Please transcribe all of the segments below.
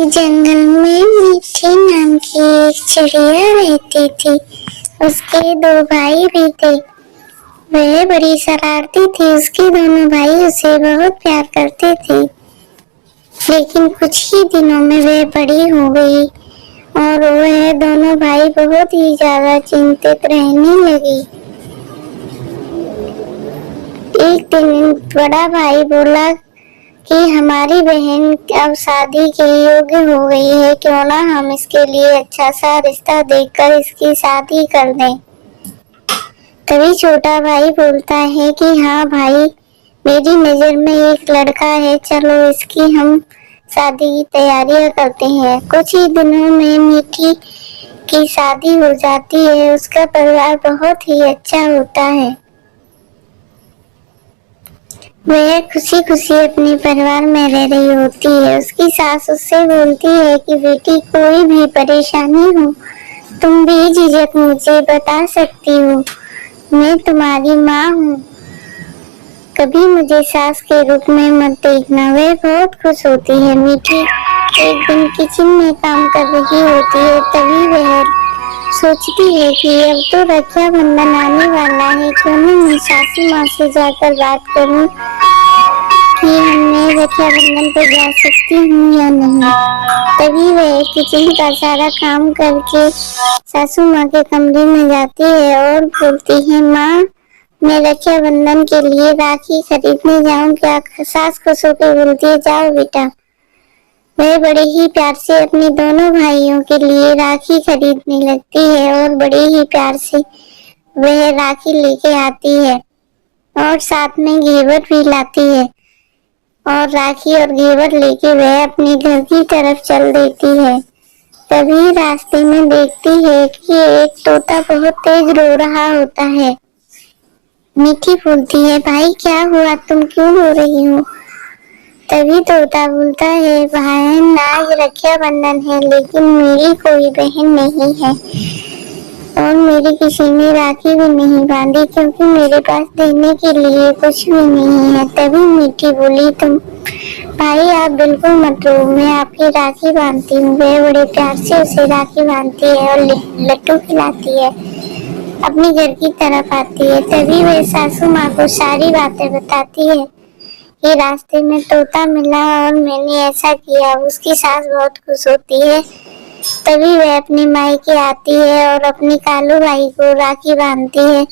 एक जंगल में मीठी नाम की एक चिड़िया रहती थी। उसके दो भाई भी थे। वह बड़ी शरारती थी। उसके दोनों भाई उसे बहुत प्यार करते थे। लेकिन कुछ ही दिनों में वह बड़ी हो गई और वह दोनों भाई बहुत ही ज्यादा चिंतित रहने लगे। एक दिन बड़ा भाई बोला कि हमारी बहन अब शादी के योग्य हो गई है, क्यों ना हम इसके लिए अच्छा सा रिश्ता देखकर इसकी शादी कर दें। तभी छोटा भाई बोलता है कि हाँ भाई, मेरी नजर में एक लड़का है, चलो इसकी हम शादी की तैयारियां करते हैं। कुछ ही दिनों में मीठी की शादी हो जाती है। उसका परिवार बहुत ही अच्छा होता है। वह खुशी खुशी अपने परिवार में रह रही होती है। उसकी सास उससे बोलती है कि बेटी, कोई भी परेशानी हो तुम बेझिझक मुझे बता सकती हो, मैं तुम्हारी माँ हूँ, कभी मुझे सास के रूप में मत देखना। वह बहुत खुश होती है। मीठी एक दिन किचन में काम कर रही होती है। तभी वह सोचती है कि अब तो रक्षाबंधन आने वाला है, क्यों न मैं सासू माँ से जाकर बात करूं कि मैं रक्षाबंधन पर जा सकती हूँ या नहीं। तभी वह किचन का सारा काम करके सासू माँ के कमरे में जाती है और बोलती है, माँ मैं रक्षाबंधन के लिए राखी खरीदने जाऊँ क्या? सास खुश होकर बोलती है, जाओ बेटा। वह बड़े ही प्यार से अपने दोनों भाइयों के लिए राखी खरीदने लगती है और बड़े ही प्यार से वह राखी लेके आती है और साथ में घेवर भी लाती है और राखी और घेवर लेके वह अपने घर की तरफ चल देती है। तभी रास्ते में देखती है कि एक तोता बहुत तेज रो रहा होता है। मीठी बोलती है, भाई क्या हुआ, तुम क्यों रो रही हो? तभी तोता बोलता है, बहन आज रक्षाबंधन है लेकिन मेरी कोई बहन नहीं है और मेरी किसी ने राखी भी नहीं बांधी, क्योंकि मेरे पास देने के लिए कुछ भी नहीं है। तभी मीठी बोली, तुम भाई आप बिल्कुल मत रो, मैं आपकी राखी बांधती हूँ। वह बड़े प्यार से उसे राखी बांधती है और लड्डू खिलाती है। अपने घर की तरफ आती है। तभी वह सासू माँ को सारी बातें बताती है कि रास्ते में तोता मिला और मैंने ऐसा किया। उसकी सास बहुत खुश होती है। तभी वह अपने मायके आती है और अपने कालू भाई को राखी बांधती है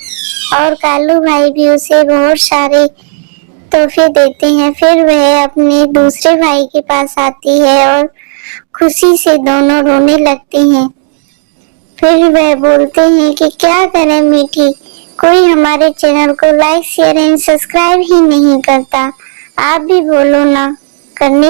और कालू भाई भी उसे बहुत सारे तोहफे देते हैं। फिर वह अपने दूसरे भाई के पास आती है और खुशी से दोनों रोने लगते हैं। फिर वह बोलते हैं कि क्या करें मीठी, कोई हमारे चैनल को लाइक शेयर एंड सब्सक्राइब ही नहीं करता, आप भी बोलो ना करने